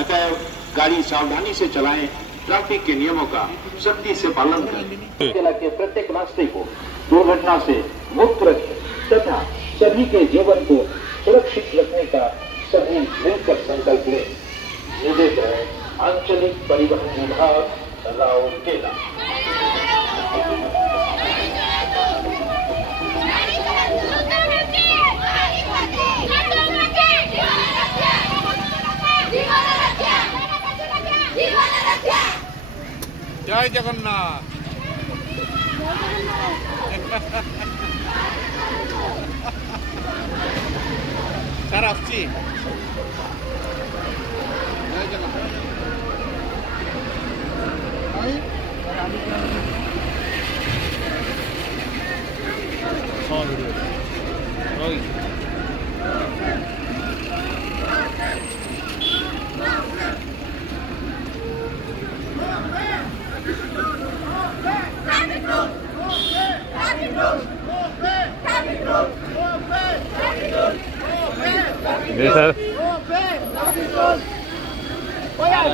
अतः गाड़ी सावधानी से चलाएं, ट्रैफिक के नियमों का सख्ती से पालन करें। जिला के प्रत्येक नागरिक को दुर्घटना से मुक्त रखें तथा सभी के जीवन को सुरक्षित रखने का सभी मिलकर संकल्प लें। निर्देश है आंचलिक परिवहन विभाग राउरकेला। जय जगन्नाथ। सर আসছি। जय जगन्नाथ। Yes, sir. Right.